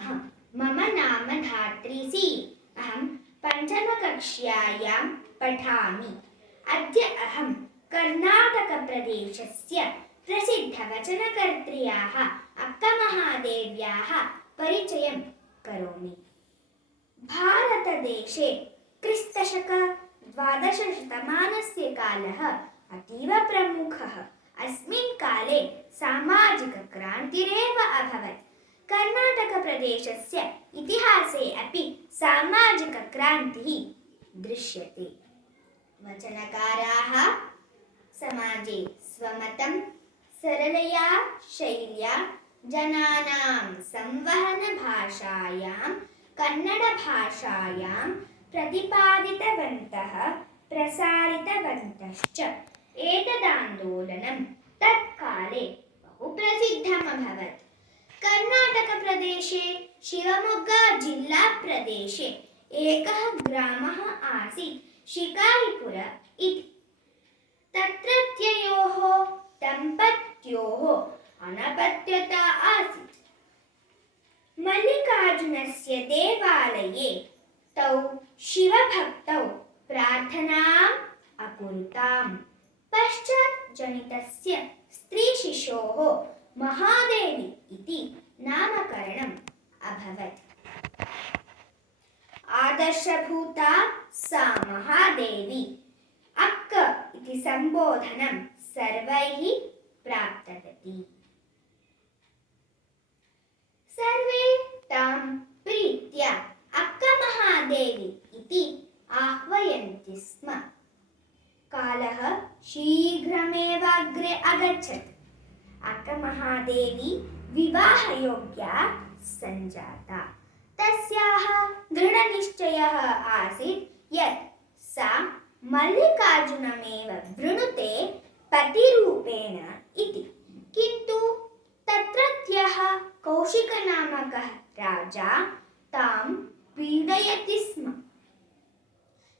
नमः। मम नाम धात्री सी। अहं पञ्चमकक्ष्यायां पठामि। अद्य अहं कर्णाटकप्रदेशस्य प्रसिद्धवचनकर्त्र्याः अक्कमहादेव्याः परिचयं करोमि। भारतदेशे क्रिस्तशक 12शतमानस्य कालः अतीव प्रमुखः। अस्मिन् काले सामाजिकक्रान्तिरेव अभवत्। कर्णाटकप्रदेशस्य इतिहासे अपि सामाजिकक्रान्तिः दृश्यते। वचनकाराः समाजे स्वमतं सरलया शैल्या जनानां संवहनभाषायां कन्नडभाषायां प्रतिपादितवन्तः प्रसारितवन्तश्च। एतदान्दोलनं तत्काले बहु प्रसिद्धम् अभवत्। कर्णाटकप्रदेशे शिवमोग्गा जिल्लाप्रदेशे एकः ग्रामः आसीत्, शिकारिपुर इति। तत्रत्ययोः दम्पत्योः अनपत्यता आसीत्। मल्लिकार्जुनस्य देवालये तौ शिवभक्तौ प्रार्थनाम् अकुरुताम्। पश्चात् जनितस्य स्त्रीशिशोः महादेवी इति नामकरणम् अभवत्। आदर्शभूता सा महादेवी अक्क इति सम्बोधनं सर्वैः प्राप्तवती। सर्वे तां प्रीत्या अक्कमहादेवी इति आह्वयन्ति स्म। कालः शीघ्रमेव अग्रे अगच्छत्। अक्कमहादेवी विवाहयोग्या सञ्जाता। तस्याः दृढनिश्चयः आसीत् यत् सा मल्लिकार्जुनमेव वृणुते पतिरूपेण इति। किन्तु तत्रत्यः कौशिकनामकः राजा तां पीडयति स्म।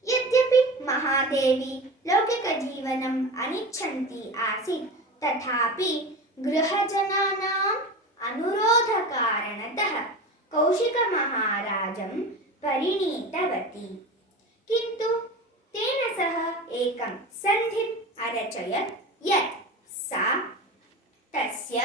यद्यपि महादेवी लौकिकजीवनम् अनिच्छन्ती आसीत्, तथापि गृहजनानाम् अनुरोधकारणतः कौशिकमहाराजं परिणीतवती। किन्तु तेन सह एकं सन्धिम् अरचयत् यत् सा तस्य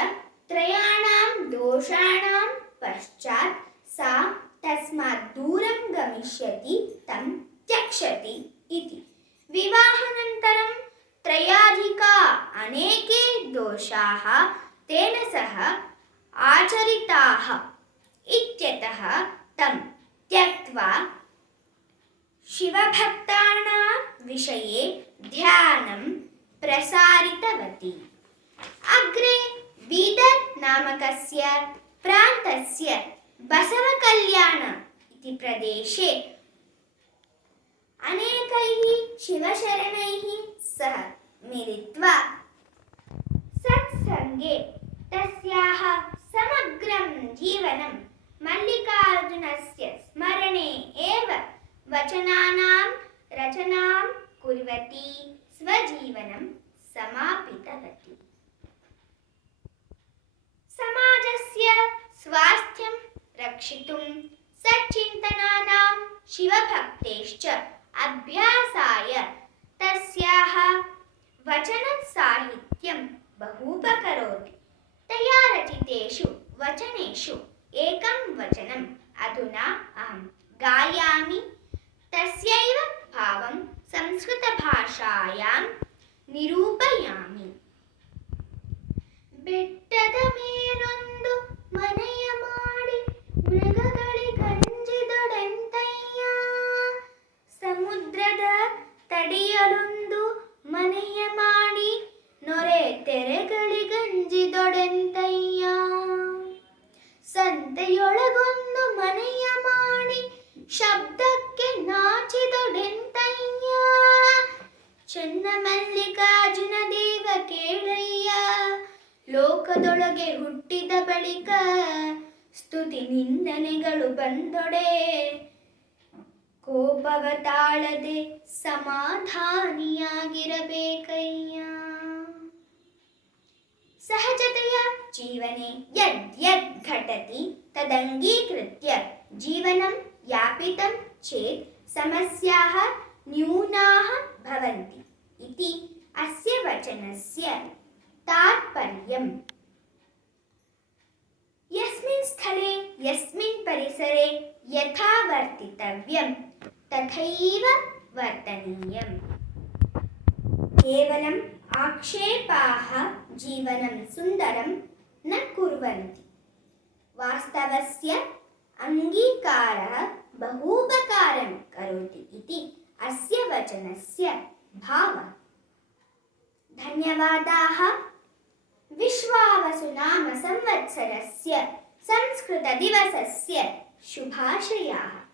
त्रयाणां दोषाणां पश्चात् सा तस्मात् दूरं गमिष्यति, तं त्यक्ष्यति इति। विवाहानन्तरं त्रयाधिका अनेके दोषाः तेन सह आचरिताः इत्यतः तं त्यक्त्वा शिवभक्तानां विषये ध्यानं प्रसारितवती। अग्रे बीदर् नामकस्य प्रान्तस्य बसवकल्याण इति प्रदेशे अनेकैः शिवशरणैः सह मिलित्वा सत्सङ्गे तस्याः समग्रं जीवनं मल्लिकार्जुनस्य स्मरणे एव वचनानां रचनां कुर्वती स्वजीवनं समापितवती। समाजस्य स्वास्थ्यं रक्षितुं सच्चिन्तनानां शिवभक्तेश्च अभ्यासाय तस्याः वचनसाहित्यं बहूपकरोति। तया रचितेषु वचनेषु एकं वचनम् अधुना अहं गायामि। तस्यैव भावं संस्कृतभाषायां निरूपयामि। ಬೆಟ್ಟದ ಮೇಲೊಂದು ಮನೆಯ ಮಾಡಿ ಮೃಗಗಳಿಗಂಜಿದೊಡೆಂತಯ್ಯ, ಸಮುದ್ರದ ತಡಿಯಲೊಂದು ಮನೆಯ ಮಾಡಿ ನೊರೆ ತೆರೆಗಳಿಗಂಜಿದೊಡೆಂತಯ್ಯ, ಸಂತೆಯೊಳಗೊಂದು ಮನೆಯ ಮಾಡಿ ಶಬ್ದಕ್ಕೆ ನಾಚಿದೊಡೆಂತಯ್ಯ, ಚೆನ್ನ ಮಲ್ಲಿಕಾರ್ಜುನ ದೇವ ಕೇಳಯ್ಯ, ಲೋಕದೊಳಗೆ ಹುಟ್ಟಿದ ಬಳಿಕ ಸ್ತುತಿ ನಿಂದನೆಗಳು ಬಂದೊಡೆ, ಕೋಪವ ತಾಳದೆ ಸಮಾಧಾನಿಯಾಗಿರಬೇಕಯ್ಯ. सहजतया जीवने यद् घटति तदङ्गीकृत्य जीवनं यापितं चेत् समस्याः न्यूनाः भवन्ति इति अस्य वचनस्य तात्पर्यम्। यस्मिन् स्थले यस्मिन् परिसरे यथा वर्तितव्यं तथैव वर्तनीयम्। केवलम् आक्षेपाः जीवनं सुन्दरं न कुर्वन्ति। वास्तवस्य अङ्गीकारः बहूपकारं करोति इति अस्य वचनस्य भावः। धन्यवादाः। विश्वावसुनाम संवत्सरस्य संस्कृतदिवसस्य शुभाशयाः।